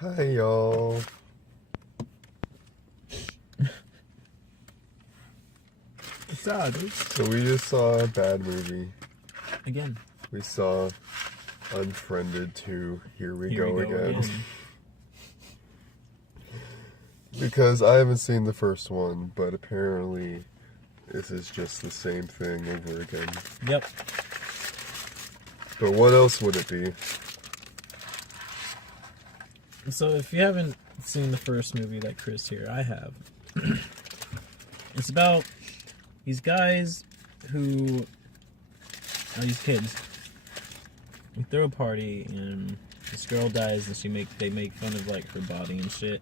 Hi, y'all. It's sad, dude. So we just saw a bad movie. Again. We saw Unfriended 2. Here we go again. Because I haven't seen the first one, but apparently this is just the same thing over again. Yep. But what else would it be? So if you haven't seen the first movie like Chris here, I have. It's about these guys who these kids. We throw a party and this girl dies and they make fun of like her body and shit.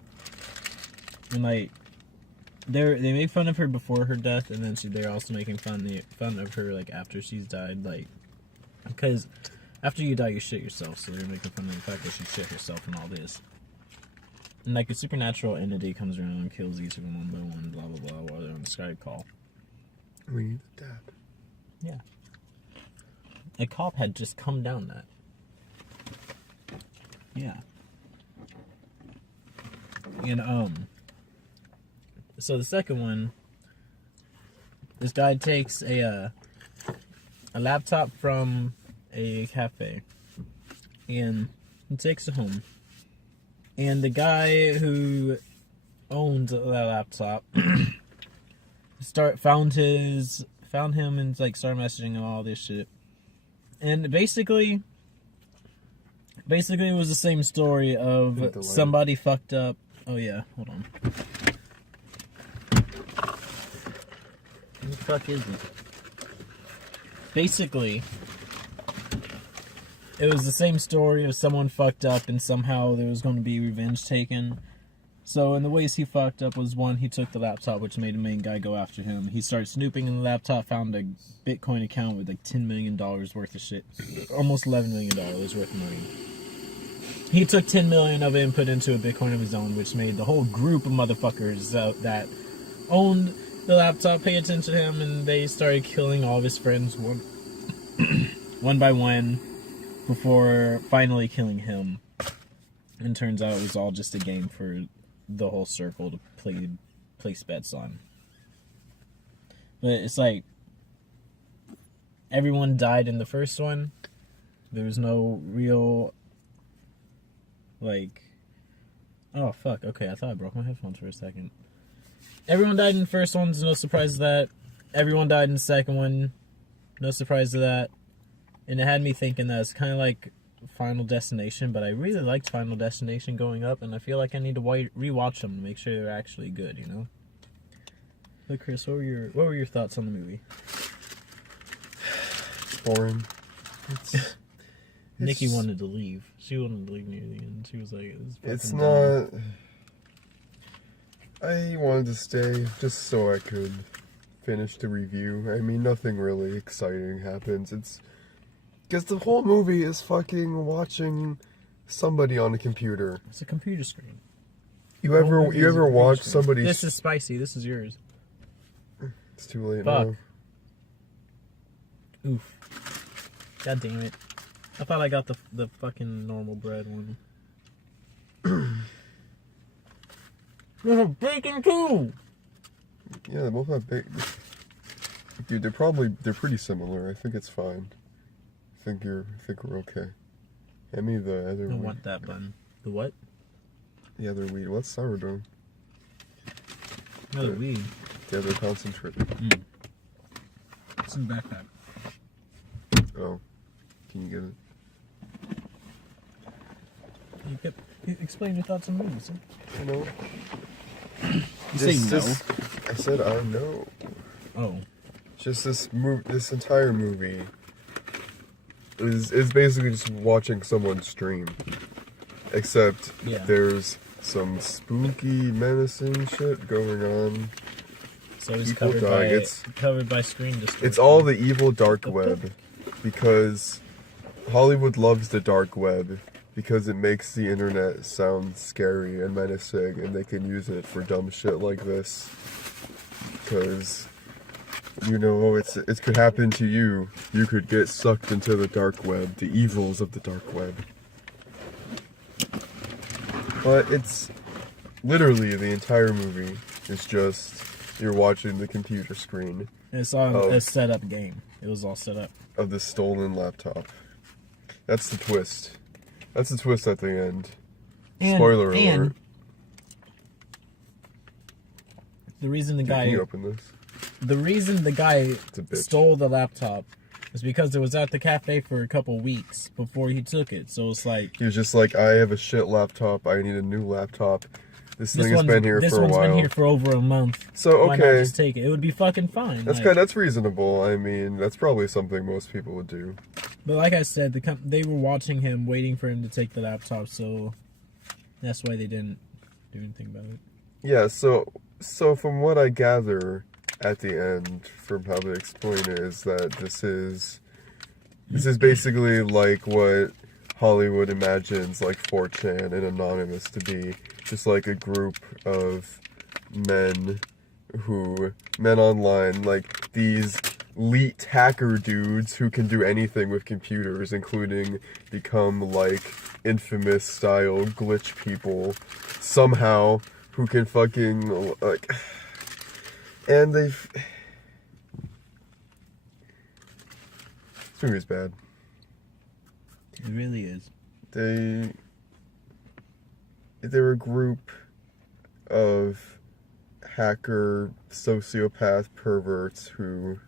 And like they make fun of her before her death, and then they're also making fun of her like after she's died, like because after you die you shit yourself, so they're making fun of the fact that she shit herself and all this. And like a supernatural entity comes around and kills each of them one by one, blah blah blah, while they're on the Skype call. We need the dab. Yeah. A cop had just come down that. Yeah. And so the second one, this guy takes a laptop from a cafe and he takes it home. And the guy who owned that laptop found him and like started messaging and all this shit. And basically it was the same story of somebody fucked up. Oh yeah, hold on. What the fuck is it? Basically, it was the same story of someone fucked up and somehow there was going to be revenge taken. So, in the ways he fucked up was, one, he took the laptop, which made the main guy go after him. He started snooping in the laptop, found a Bitcoin account with like $10 million worth of shit. Almost $11 million worth of money. He took $10 million of it and put into a Bitcoin of his own, which made the whole group of motherfuckers that owned the laptop pay attention to him, and they started killing all of his friends one by one before finally killing him. And turns out it was all just a game for the whole circle to place bets on. But it's like everyone died in the first one. There was no real like, oh fuck, okay, I thought I broke my headphones for a second. Everyone died in the first one, no surprise to that. Everyone died in the second one, no surprise to that. And it had me thinking that it's kind of like Final Destination, but I really liked Final Destination going up, and I feel like I need to rewatch them to make sure they're actually good, you know? But Chris, what were your thoughts on the movie? Boring. Nikki wanted to leave. She wanted to leave near the end. She was like, it's not... I wanted to stay just so I could finish the review. I mean, nothing really exciting happens. It's... because the whole movie is fucking watching somebody on a computer. It's a computer screen. You ever watch somebody... This is spicy. This is yours. It's too late Fuck. now. Oof. God damn it. I thought I got the fucking normal bread one. There's a bacon too! Yeah, they both have bacon. Dude, they're pretty similar. I think it's fine. I think we're okay. Hand me the other I weed. want that bun. The what? The other weed. What's sourdough? Another weed. The other concentrate. It's in the backpack. Oh. Can you get it? You explain your thoughts on the movie, sir. You know. You say no. I said I don't know. Oh. Just this entire movie is basically just watching someone stream. Except there's some spooky, menacing shit going on. So it's People covered by screen distortion. It's all the evil dark web. Because Hollywood loves the dark web. Because it makes the internet sound scary and menacing. And they can use it for dumb shit like this. Because... you know, it could happen to you. You could get sucked into the dark web, the evils of the dark web. But it's literally the entire movie is just you're watching the computer screen It's on a setup game. It was all set up. of the stolen laptop. That's the twist. That's the twist at the end. Spoiler alert. The reason the Dude, guy can you open this? The reason the guy It's a bitch. stole the laptop is because it was at the cafe for a couple weeks before he took it. So it's like He was just like, I have a shit laptop. I need a new laptop. This thing has one's- been here this for a one's while. been here for over a month. So Why not okay, just take it? It would be fucking fine. that's like- that's reasonable. I mean, that's probably something most people would do. But like I said, they were watching him, waiting for him to take the laptop. So that's why they didn't do anything about it. Yeah. So from what I gather at the end, from how they explain it, is that this is basically like what Hollywood imagines like 4chan and Anonymous to be. Just like a group of men online, like these elite hacker dudes who can do anything with computers, including become like infamous style glitch people somehow, who can fucking like, and they've, this movie's bad. It really is. They're a group of hacker, sociopath perverts who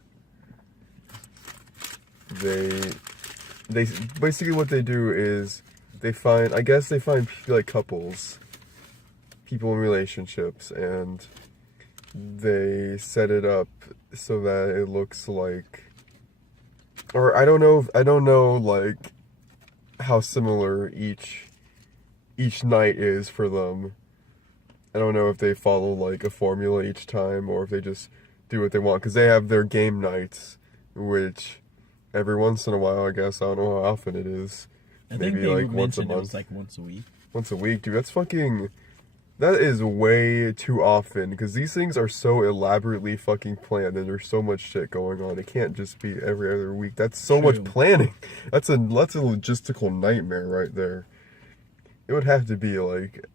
they basically what they do is they find like couples, people in relationships, and they set it up so that it looks like, or I don't know like how similar each night is for them. I don't know if they follow like a formula each time or if they just do what they want, because they have their game nights, which every once in a while, I guess, I don't know how often it is. I think Maybe they like once a mentioned it month. was like once a week. Once a week, dude. That is way too often, because these things are so elaborately fucking planned and there's so much shit going on. It can't just be every other week. That's so much True. planning. That's a logistical nightmare right there. It would have to be like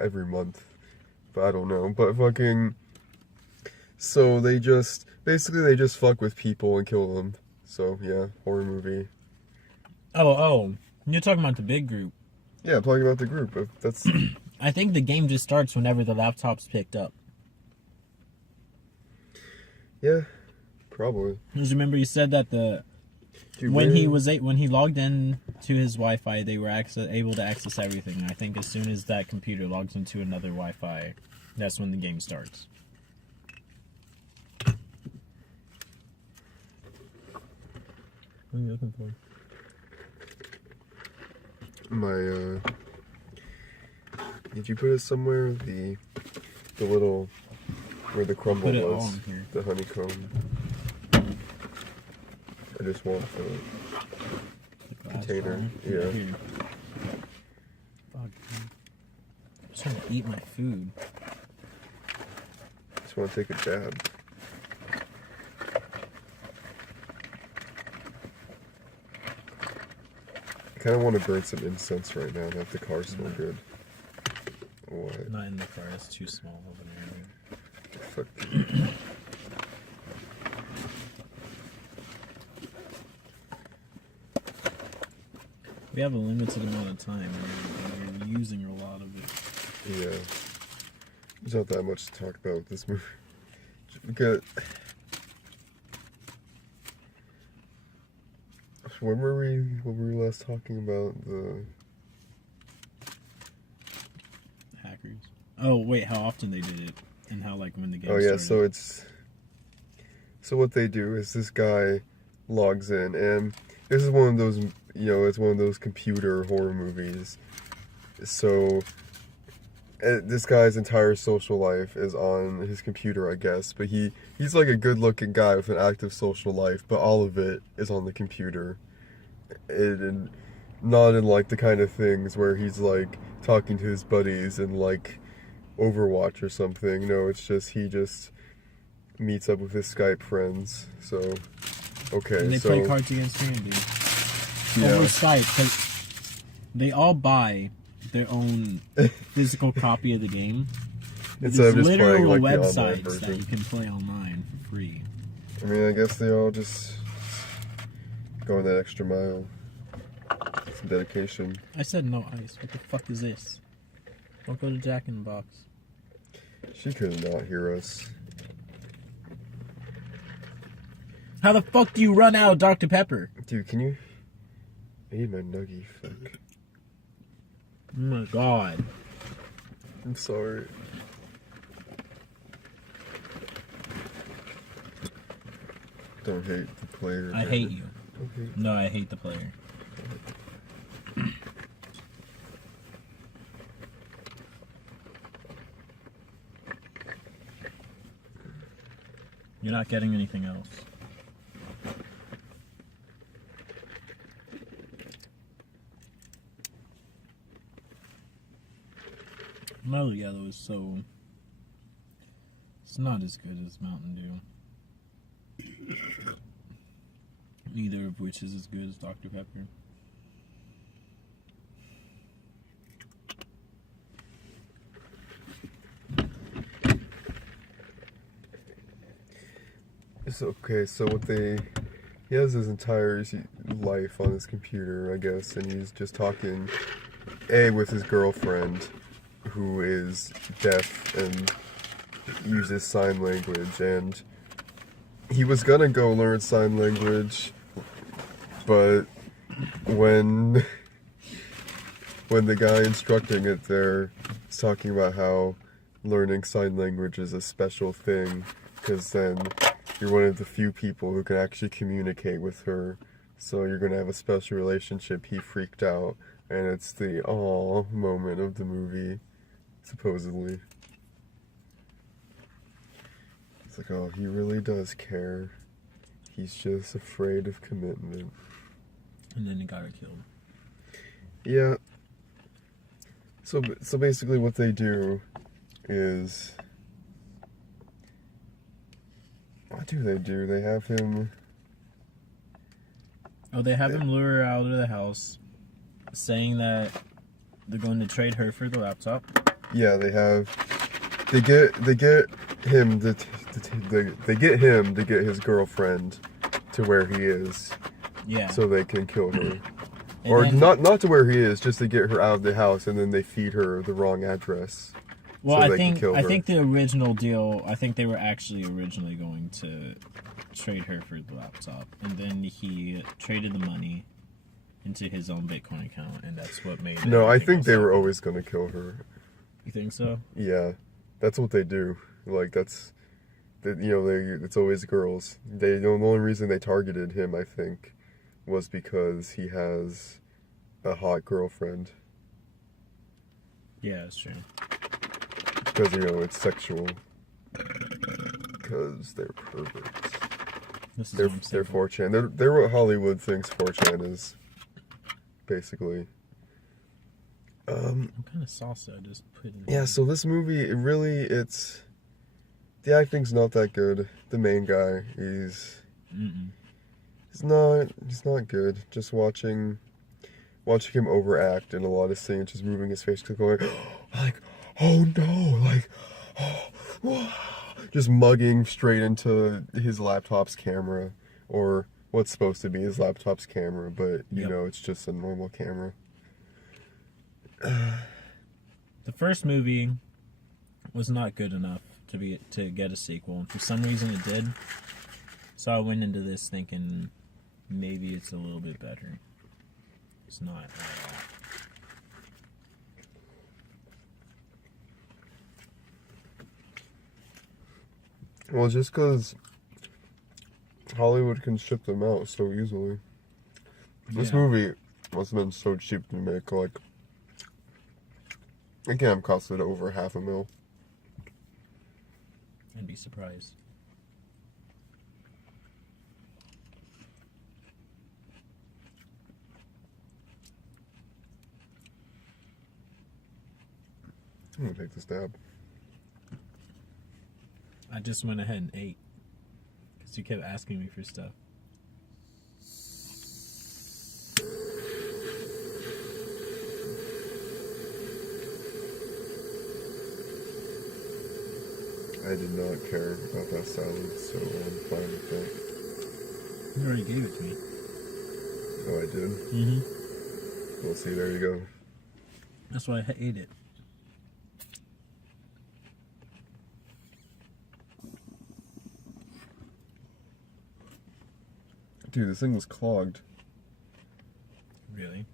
every month, but I don't know. But fucking, so they just fuck with people and kill them. So yeah, horror movie. Oh, you're talking about the big group. Yeah, I'm talking about the group. That's I think the game just starts whenever the laptop's picked up. yeah, probably. Because remember you said that Dude, when he logged in to his Wi-Fi, they were able to access everything. I think as soon as that computer logs into another Wi-Fi, that's when the game starts. What are you looking for? My did you put it somewhere? The little where the crumble Put it all was, in here. the honeycomb. I just want the The glass container. bar? Yeah. Here. Fuck. Man. I'm just trying to eat my food. Just want to take a jab. I kind of want to burn some incense right now. That the car smell good. What? Not in the car. It's too small of an area. Fuck you. We have a limited amount of time, and we're using a lot of it. Yeah. There's not that much to talk about with this movie. Because when were we last talking about the Hackers. Oh wait, how often they did it, and how like when the game. Oh yeah, started. so what they do is this guy logs in, and this is one of those, it's one of those computer horror movies. So this guy's entire social life is on his computer, I guess, but he's like a good-looking guy with an active social life, but all of it is on the computer. And not in like the kind of things where he's like talking to his buddies in like Overwatch or something. No, it's just he just meets up with his Skype friends. So okay, And they so play Cards Against Humanity yeah. over Skype because they all buy their own physical copy of the game. Instead of There's just playing literal like the online websites that version. you can play online for free. I mean, I guess they all just going that extra mile. Some dedication. I said no ice. What the fuck is this? Don't go to Jack in the Box. She could not hear us. How the fuck do you run out of Dr. Pepper? Dude, can you... I need my nuggie, fuck. Oh my god. I'm sorry. Don't hate the player. I hate you. Okay. No, I hate the player. You're not getting anything else. Mellow Yellow is so... It's not as good as Mountain Dew. Neither of which is as good as Dr. Pepper. It's okay, so what they... He has his entire life on his computer, I guess, and he's just talking, with his girlfriend, who is deaf and uses sign language, and he was gonna go learn sign language, but when the guy instructing it there is talking about how learning sign language is a special thing, because then you're one of the few people who can actually communicate with her, so you're gonna have a special relationship. He freaked out, and it's the aw moment of the movie, supposedly. It's like, oh, he really does care. He's just afraid of commitment. And then he got her killed. Yeah. So basically what they do is... What do? They have him... Oh, they have him lure her out of the house, saying that they're going to trade her for the laptop. Yeah, they get him they get him to get his girlfriend to where he is. Yeah. So they can kill her. And Or then- not to where he is, just to get her out of the house, and then they feed her the wrong address. Well, so I they can kill think her. the original deal. I think they were actually originally going to trade her for the laptop, and then he traded the money into his own Bitcoin account, and that's what made. No, I everything think else they were happen. always going to kill her. You think so? Yeah, that's what they do. Like it's always girls. The only reason they targeted him, I think, was because he has a hot girlfriend. Yeah, that's true. Because it's sexual. Because they're perverts. This is They're what I'm saying. 4chan. They're what Hollywood thinks 4chan is. Basically. What kind of salsa I just put in? Yeah, so this movie, the acting's not that good. The main guy, he's not good. Just watching him overact in a lot of scenes, just moving his face, going like, oh no, like, oh, just mugging straight into his laptop's camera, or what's supposed to be his laptop's camera, but you know it's just a normal camera. The first movie was not good enough to get a sequel, and for some reason it did. So I went into this thinking maybe it's a little bit better. It's not at all. Well, just because Hollywood can ship them out so easily. This movie must have been so cheap to make, like, it can't have costed over $500,000. I'd be surprised. I'm gonna take this dab. I just went ahead and ate because you kept asking me for stuff. I did not care about that salad, so I'm fine with that. You already gave it to me. Oh, I did? Mm-hmm. We'll see, there you go. That's why I ate it. Dude, this thing was clogged. Really?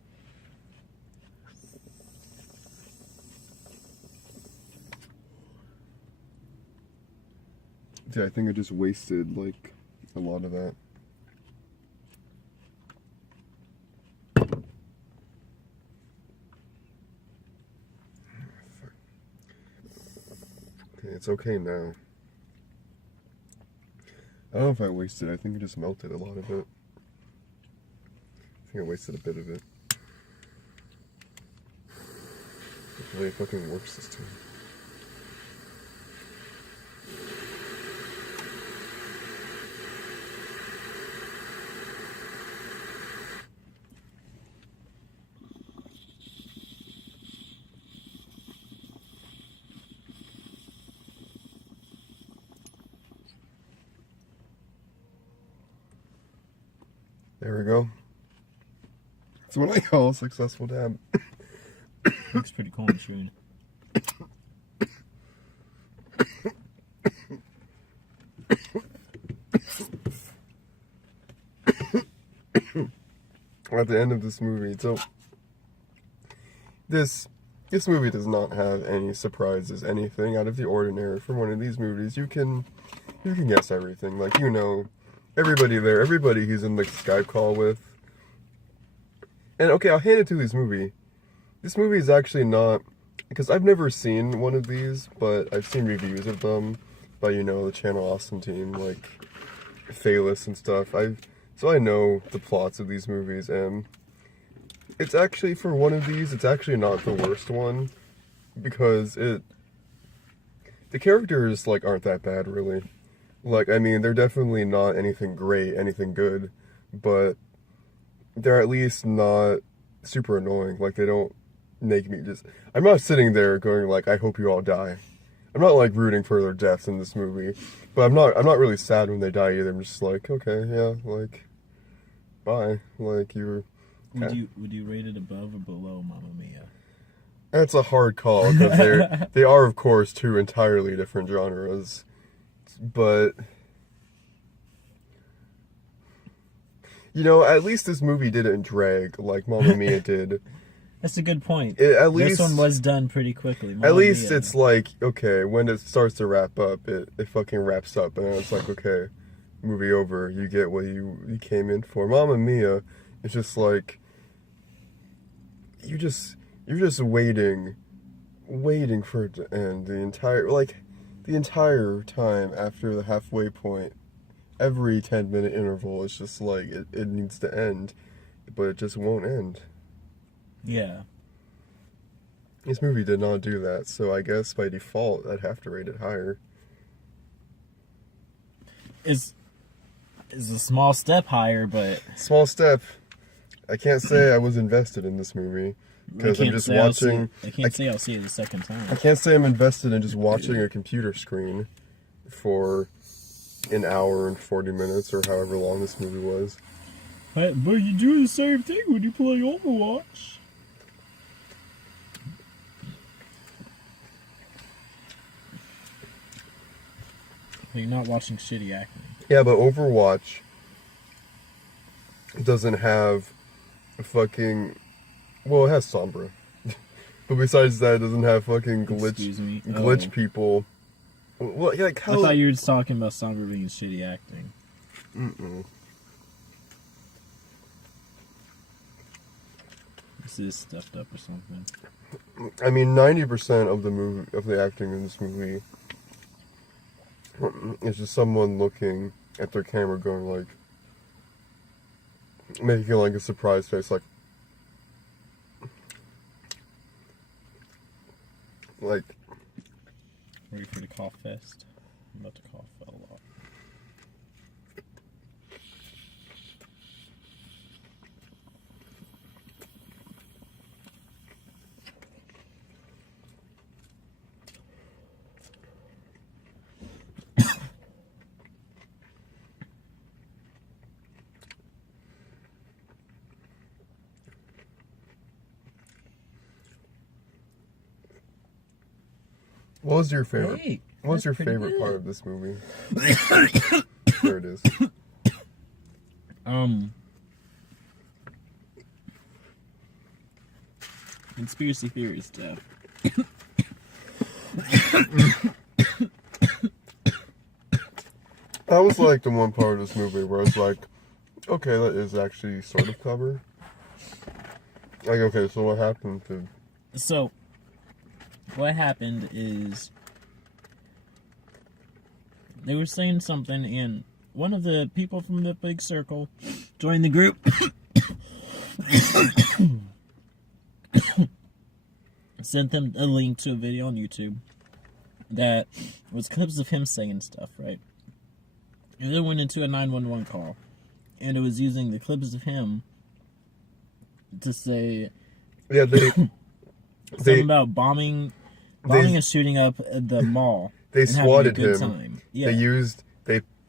Dude, I think I just wasted, like, a lot of that. Okay, it's okay now. I don't know if I wasted it. I think I just melted a lot of it. I think I wasted a bit of it. Hopefully it fucking works this time. There we go. That's what I call a successful dab. Looks pretty cool and chewing. At the end of this movie, so this movie does not have any surprises, anything out of the ordinary. For one of these movies, you can guess everything. Like, you know, everybody there, everybody he's in the Skype call with. And okay, I'll hand it to this movie. This movie is actually not, because I've never seen one of these, but I've seen reviews of them by, you know, the Channel Awesome team, like Phaelus and stuff. So I know the plots of these movies, and it's actually, for one of these, it's actually not the worst one, because the characters, like, aren't that bad, really. Like, I mean, they're definitely not anything great, anything good, but they're at least not super annoying. Like, they don't make me just... I'm not sitting there going, like, I hope you all die. I'm not, like, rooting for their deaths in this movie, but I'm not really sad when they die either. I'm just like, okay, yeah, like, bye. Like, you're... Would you rate it above or below Mamma Mia? That's a hard call, because they are, of course, two entirely different genres. But, you know, at least this movie didn't drag like Mamma Mia did. That's a good point. At least, this one was done pretty quickly. At least it's like, okay, when it starts to wrap up, it fucking wraps up, and then it's like, okay, movie over, you get what you came in for. Mamma Mia, it's just like, you're just waiting for it to end. The entire time after the halfway point, every 10-minute interval, it's just like, it needs to end, but it just won't end. Yeah. This movie did not do that, so I guess by default, I'd have to rate it higher. It's a small step higher, but... Small step. I can't say I was invested in this movie. Because I'm just watching... I can't say I'll see it a second time. I can't say I'm invested in just watching a computer screen for an hour and 40 minutes, or however long this movie was. But you do the same thing when you play Overwatch. You're not watching shitty acting. Yeah, but Overwatch doesn't have a fucking... Well, it has Sombra. But besides that, it doesn't have fucking glitch people. Well, yeah, like how... I thought you were just talking about Sombra being shitty acting. Mm-mm. This is stuffed up or something. I mean, 90% of the acting in this movie is just someone looking at their camera going like... making like a surprised face, like... Ready for the cough fest? I'm about to cough a lot. What was your favorite? Hey, what was your that's pretty favorite good. part of this movie? There it is. Conspiracy theory stuff. That was like the one part of this movie where I was like, okay, that is actually sort of clever. Like, okay, so what happened to... So, what happened is they were saying something, and one of the people from the big circle joined the group. Sent them a link to a video on YouTube that was clips of him saying stuff, right? And then went into a 911 call, and it was using the clips of him to say Yeah, something about bombing and shooting up the mall. They and having a swatted good him. time. Yeah.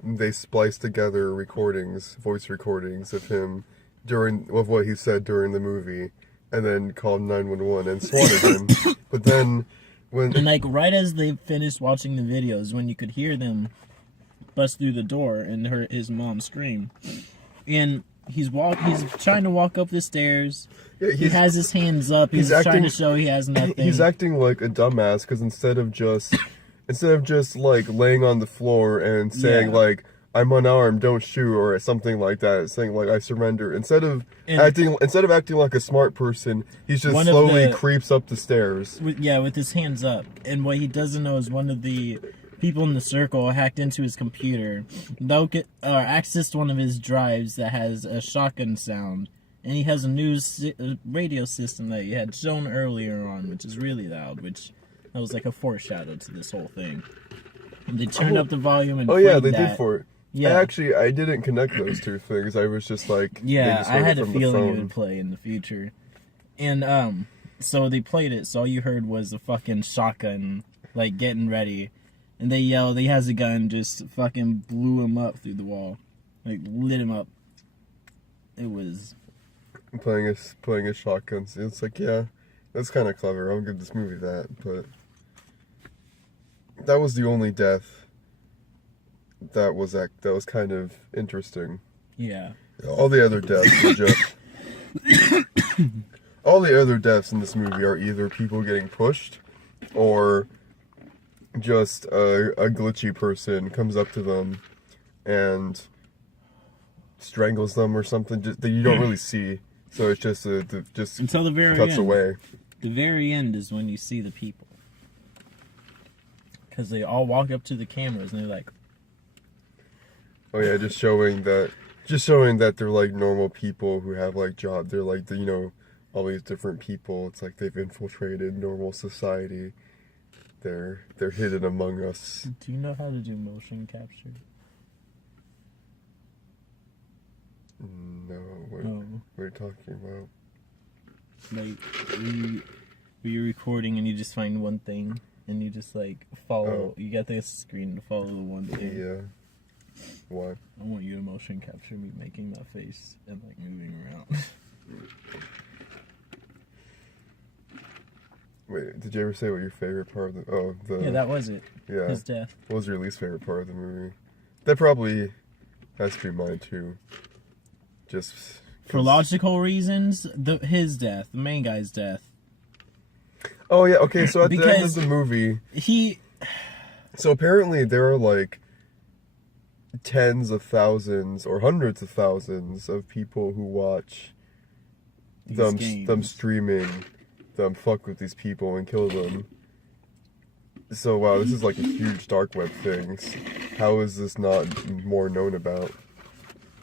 They spliced together voice recordings of him of what he said during the movie, and then called 911 and swatted him. But then And like right as they finished watching the videos, when you could hear them bust through the door and hear his mom scream, and he's trying to walk up the stairs. Yeah, he has his hands up. He's trying to show he has nothing. He's acting like a dumbass because instead of just like laying on the floor and saying like, I'm unarmed, don't shoot, or something like that, saying like, I surrender, instead of acting like a smart person, he's just slowly creeps up the stairs. With his hands up. And what he doesn't know is one of the people in the circle hacked into his computer, accessed one of his drives that has a shotgun sound, and he has a radio system that he had shown earlier on, which is really loud, which that was like a foreshadow to this whole thing. And they turned up the volume and they did for it. Yeah. I didn't connect those two things. I was just like, yeah, I had a feeling it would play in the future. And so they played it, so all you heard was the fucking shotgun, like, getting ready. And they yelled, he has a gun, just fucking blew him up through the wall. Like, lit him up. It was... Playing a shotgun. It's like, yeah, that's kind of clever. I'll give this movie that, but... That was the only death that was kind of interesting. Yeah. All the other deaths were just... all the other deaths in this movie are either people getting pushed, or just a glitchy person comes up to them and strangles them or something that you don't really see. So it's just until the very cuts end. away. The very end is when you see the people. Because they all walk up to the cameras and they're like... Oh yeah, just showing that they're like normal people who have like jobs. They're like, all these different people. It's like they've infiltrated normal society. They're hidden among us. Do you know how to do motion capture? No, what are you talking about? Like, you're recording and you just find one thing and you just like follow. You got this screen to follow the one thing. Yeah. Why? I want you to motion capture me making that face and like moving around. Wait, did you ever say what your favorite part of the... Yeah, that was it. Yeah. His death. What was your least favorite part of the movie? That probably has to be mine too. Just... For logical reasons, his death, the main guy's death. Oh yeah, okay, so at the end of the movie... So apparently there are like tens of thousands or hundreds of thousands of people who watch them streaming, them fuck with these people and kill them. So wow, this is like a huge dark web thing. How is this not more known about?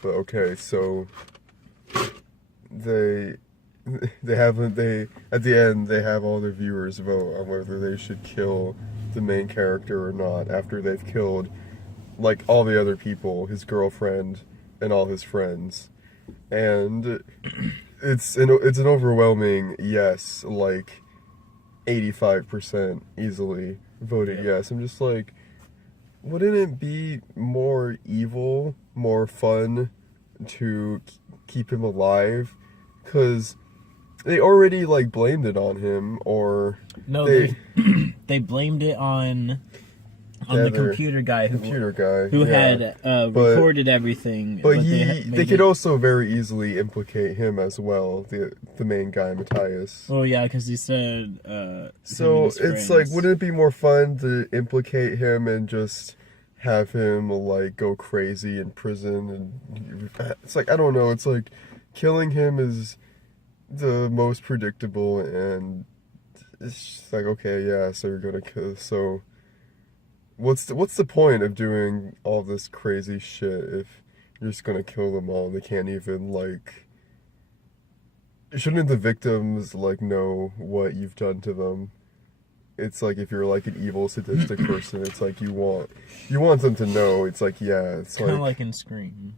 But okay, so at the end they have all their viewers vote on whether they should kill the main character or not after they've killed like all the other people, his girlfriend and all his friends. And it's an overwhelming yes, like 85% easily voted yes. I'm just like, wouldn't it be more evil, more fun to keep him alive? Because they already like blamed it on him, or no, they blamed it on Yeah, the their computer guy who yeah. had recorded everything. But they they could also very easily implicate him as well, the main guy, Matthias. Oh yeah, because he said. So it's like, wouldn't it be more fun to implicate him and just have him like go crazy in prison? And it's like, I don't know. It's like killing him is the most predictable, and it's just like, okay, yeah. So you're gonna kill. So what's the point of doing all this crazy shit if you're just gonna kill them all and they can't even like? Shouldn't the victims like know what you've done to them? It's like if you're like an evil sadistic person, it's like you want them to know. It's like, yeah, it's kind of like in Scream.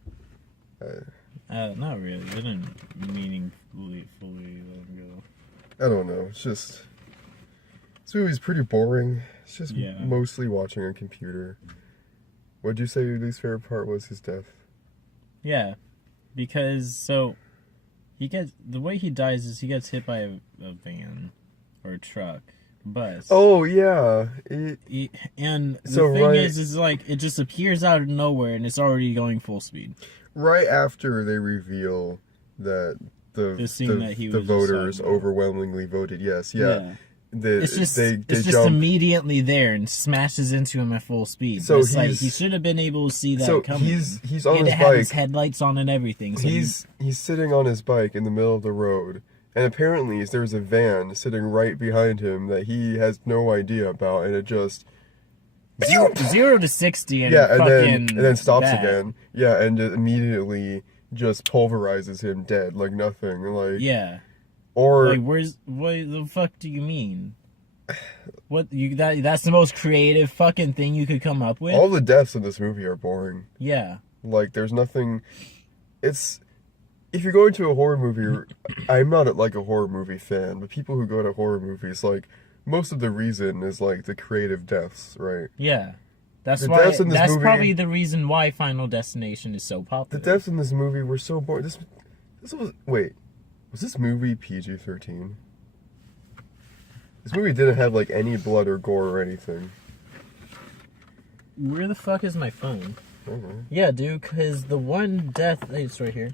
Not really. They didn't meaningfully fully let him go. I don't know. It's just this movie's pretty boring. It's just Yeah. mostly watching a computer. What'd you say your least favorite part was? His death? Yeah, because the way he dies is he gets hit by a van or a truck, bus. Oh yeah. And the So, thing right- is like it just appears out of nowhere and it's already going full speed. Right after they reveal that The scene that he the was just voters talking about. overwhelmingly voted yes. Yeah. It's just they just jump. immediately there and smashes into him at full speed. So It's like he's- he should have been able to see that So coming. he's on He had his to have his bike. headlights on and everything. So He's sitting on his bike in the middle of the road, and apparently there's a van sitting right behind him that he has no idea about, and it just 0 to 60 and yeah, fucking and then stops that. again. Yeah, and it immediately just pulverizes him dead like nothing. Like Yeah. or Like what the fuck do you mean? That's the most creative fucking thing you could come up with? all the deaths in this movie are boring. Yeah. Like there's nothing. It's if you're going to a horror movie, I'm not like a horror movie fan, but people who go to horror movies, like most of the reason is like the creative deaths, right? Yeah. That's The why deaths in this that's movie- probably the reason why Final Destination is so The popular. deaths in this movie were so boring. This was this movie PG-13? This movie didn't have like any blood or gore or anything. Where the fuck is my phone? Okay. Yeah, dude, because the one death it's right here.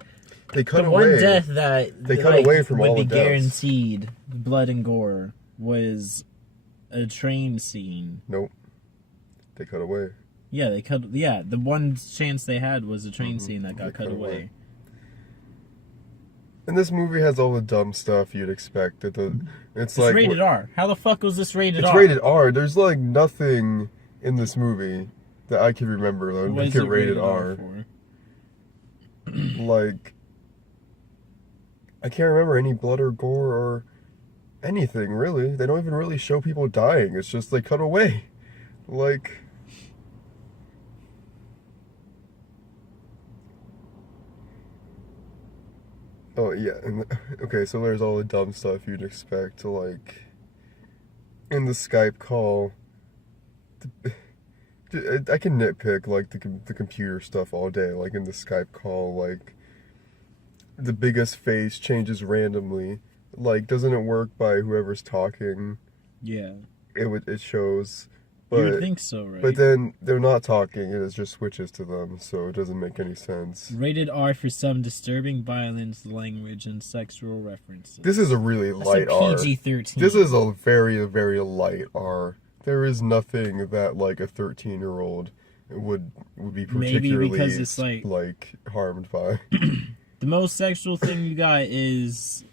They cut The away. one death that They cut away from would all be the deaths. guaranteed blood and gore was a train scene. Nope. They cut away. Yeah, they cut. Yeah, the one chance they had was a train Mm-hmm. scene that got cut away. And this movie has all the dumb stuff you'd expect. It's It's like rated R. How the fuck was this rated It's R? rated R. There's like nothing in this movie that I can remember that would What make is it rated R. for? Like, I can't remember any blood or gore or anything really. They don't even really show people dying. It's just they cut away. Like, oh yeah, and okay, so there's all the dumb stuff you'd expect, like in the Skype call. I can nitpick like the computer stuff all day, like in the Skype call, like the biggest face changes randomly. Like, doesn't it work by whoever's talking? Yeah, It shows, you would but think so, right? but then they're not talking. It just switches to them, so it doesn't make any sense. Rated R for some disturbing violence, language, and sexual references. This is a really That's light a R. PG-13. This is a very, very light R. There is nothing that like a 13-year-old would be Maybe particularly because it's like harmed by. the most sexual thing you got is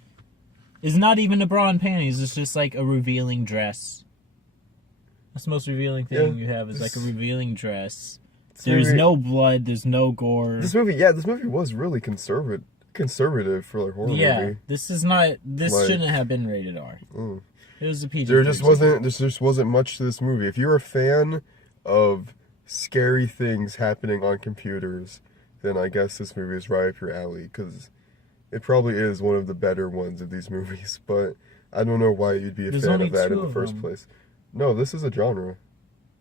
not even a bra and panties. It's just like a revealing dress. That's the most revealing thing Yeah, you have is like a this- revealing dress. This There's movie- no blood. There's no gore. This movie was really conservative for a horror movie. This is not. This Like- shouldn't have been rated R. Mm. It was a PG. There just wasn't much to this movie. If you're a fan of scary things happening on computers, then I guess this movie is right up your alley, because it probably is one of the better ones of these movies. But I don't know why you'd be a There's fan only of that two in the of first them. place. No, this is a genre.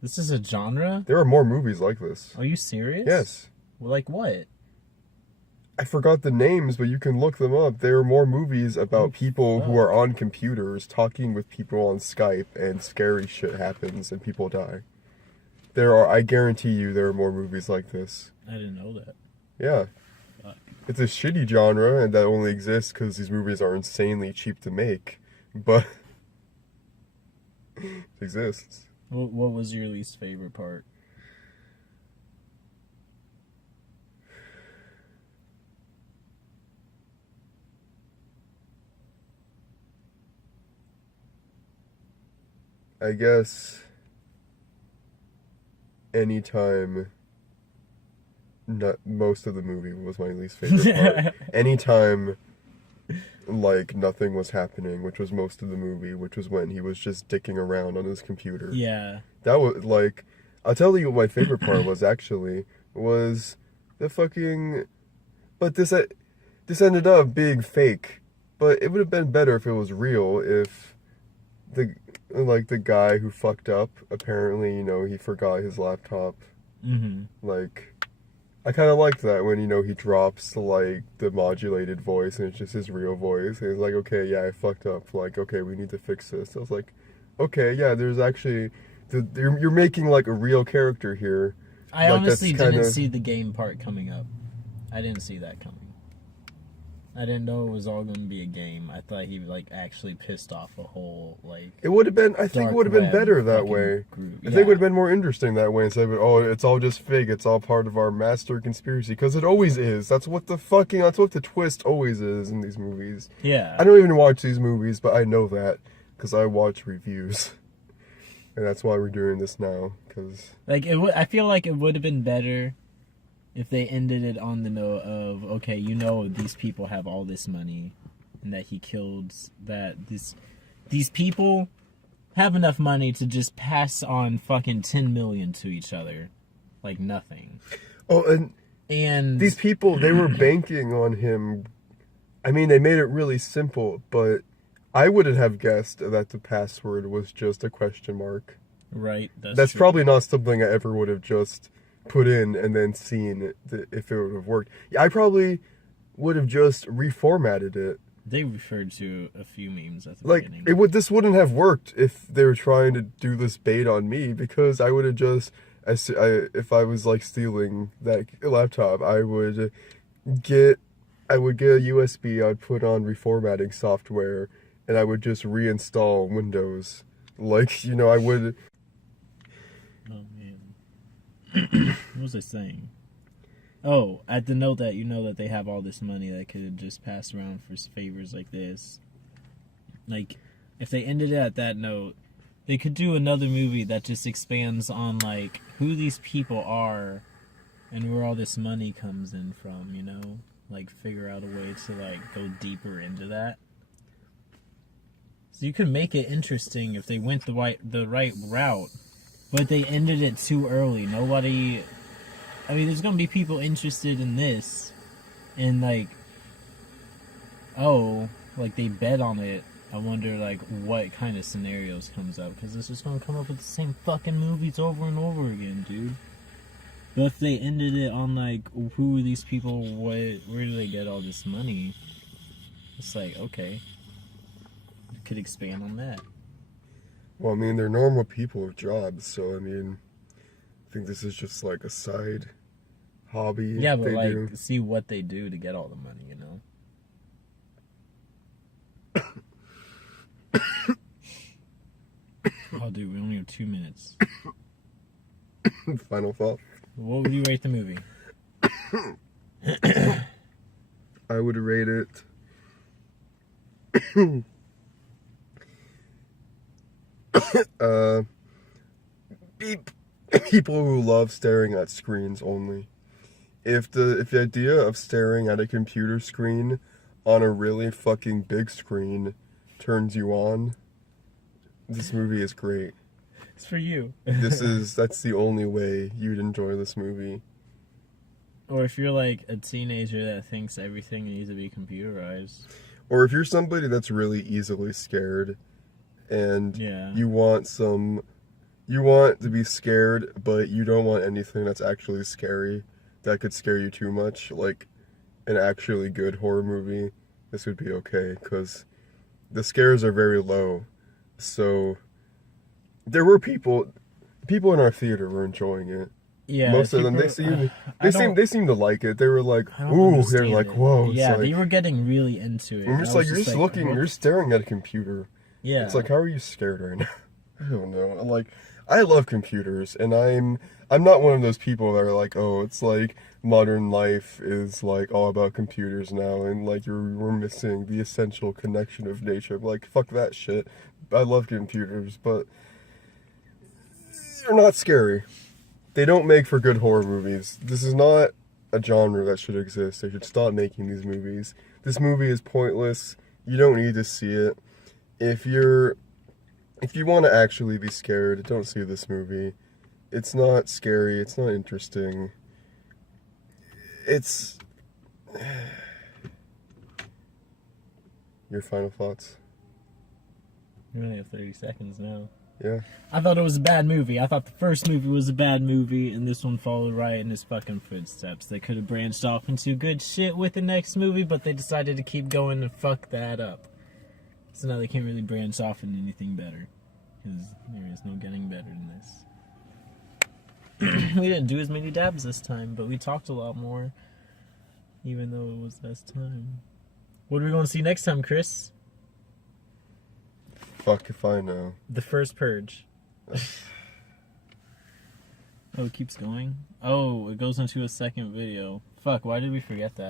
This is a genre. There are more movies like this. Are you serious? Yes. Like what? I forgot the names, but you can look them up. There are more movies about people who are on computers talking with people on Skype, and scary shit happens and people die. I guarantee you, there are more movies like this. I didn't know that. Yeah. Fuck. It's a shitty genre, and that only exists because these movies are insanely cheap to make. But it exists. What was your least favorite part? I guess anytime, not most of the movie was my least favorite part. Anytime, like, nothing was happening, which was most of the movie, which was when he was just dicking around on his computer. Yeah. That was, like, I'll tell you what my favorite part was, actually, was the fucking, but this ended up being fake, but it would have been better if it was real, if the guy who fucked up, apparently, you know, he forgot his laptop. Mm-hmm. Like, I kind of liked that when, you know, he drops, like, the modulated voice and it's just his real voice. And he's like, okay, yeah, I fucked up. Like, okay, we need to fix this. I was like, okay, yeah, there's actually, you're making, like, a real character here. I like, honestly didn't see the game part coming up. I didn't see that coming. I didn't know it was all going to be a game. I thought he like actually pissed off a whole like. It would have been. I think it would have been better that way. Group. I think it would have been more interesting that way instead of oh, it's all just fake. It's all part of our master conspiracy because it always is. That's what the twist always is in these movies. Yeah. I don't even watch these movies, but I know that because I watch reviews, and that's why we're doing this now. Because like I feel like it would have been better if they ended it on the note of, okay, you know, these people have all this money and that he killed these people have enough money to just pass on fucking 10 million to each other like nothing. Oh, and these people, they were banking on him. I mean, they made it really simple, but I wouldn't have guessed that the password was just a question mark. Right. That's true. Probably not something I ever would have just put in and then seen if it would have worked. Yeah, I probably would have just reformatted it. They referred to a few memes at the beginning. This wouldn't have worked if they were trying to do this bait on me, because I would have just, if I was like stealing that laptop, I would get a USB, I'd put on reformatting software, and I would just reinstall Windows. Like, you know, I would. Oh man. What was I saying? Oh, at the note that you know that they have all this money that could just pass around for favors like this. Like, if they ended it at that note, they could do another movie that just expands on, like, who these people are and where all this money comes in from, you know? Like, figure out a way to, like, go deeper into that. So you could make it interesting if they went the right route. But they ended it too early. Nobody... I mean, there's gonna be people interested in this. And, like... Oh, like, they bet on it. I wonder, like, what kind of scenarios comes up. Because it's just gonna come up with the same fucking movies over and over again, dude. But if they ended it on, like, who are these people? Where do they get all this money? It's like, okay. You could expand on that. Well, I mean, they're normal people with jobs, so, I mean, I think this is just, like, a side hobby. Yeah, but, like, see what they do to get all the money, you know? Oh, dude, we only have 2 minutes. Final thought. What would you rate the movie? I would rate it... people who love staring at screens only. If the idea of staring at a computer screen on a really fucking big screen turns you on, this movie is great. It's for you. That's the only way you'd enjoy this movie. Or if you're like a teenager that thinks everything needs to be computerized. Or if you're somebody that's really easily scared and you want to be scared, but you don't want anything that's actually scary that could scare you too much, like an actually good horror movie, this would be okay, because the scares are very low. So there were people in our theater were enjoying it. Yeah, Most of them, they seemed to like it. They were like, ooh, they're like, whoa. Yeah, it's they like, were getting really into it. you're just like, you're just looking, you're staring at a computer. Yeah. It's like, how are you scared right now? I don't know. I'm like, I love computers, and I'm not one of those people that are like, oh, it's like modern life is like all about computers now, and like we're missing the essential connection of nature. I'm like, fuck that shit. I love computers, but they're not scary. They don't make for good horror movies. This is not a genre that should exist. They should stop making these movies. This movie is pointless. You don't need to see it. If you want to actually be scared, don't see this movie. It's not scary. It's not interesting. It's... Your final thoughts? You only have 30 seconds now. Yeah. I thought it was a bad movie. I thought the first movie was a bad movie, and this one followed right in his fucking footsteps. They could have branched off into good shit with the next movie, but they decided to keep going and fuck that up. So now they can't really branch off into anything better, because there is no getting better than this. We didn't do as many dabs this time, but we talked a lot more, even though it was less time. What are we going to see next time, Chris? Fuck if I know. The First Purge. Oh, it keeps going? Oh, it goes into a second video. Fuck, why did we forget that?